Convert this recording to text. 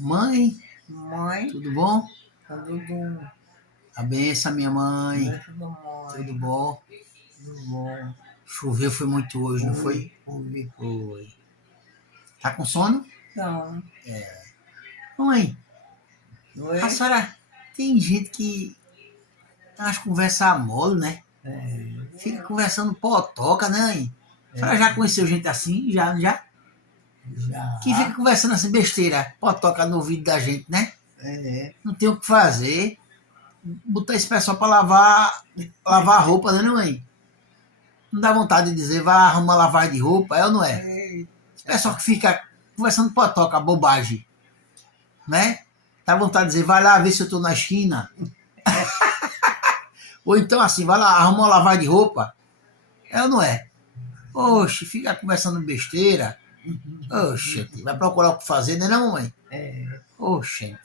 Mãe, Mãe, tudo bom? tudo A benção, minha mãe. bem, tudo mãe, Tudo bom? tudo bom. Choveu foi muito hoje, não foi? Fui. Foi. Tá com sono? Então, Mãe, a oi? senhora tem gente que tem umas conversas mole, né? É, Fica conversando potoca, né, mãe? A senhora já conheceu gente assim? Já? Que fica já. conversando assim besteira, potoca no ouvido da gente, né? É, Não tem o que fazer. Botar esse pessoal pra lavar a roupa, né, mãe? Não dá vontade de dizer, vai arrumar lavagem de roupa, é ou não é? é, Esse pessoal que fica conversando potoca, bobagem, né? Dá vontade de dizer, vai lá ver se eu tô na esquina. Ou então assim, vai lá, arruma uma lavagem de roupa. É ou não é? Oxe, fica conversando besteira. Oxe, vai procurar o que fazer, né, não, mãe? é. Oxe.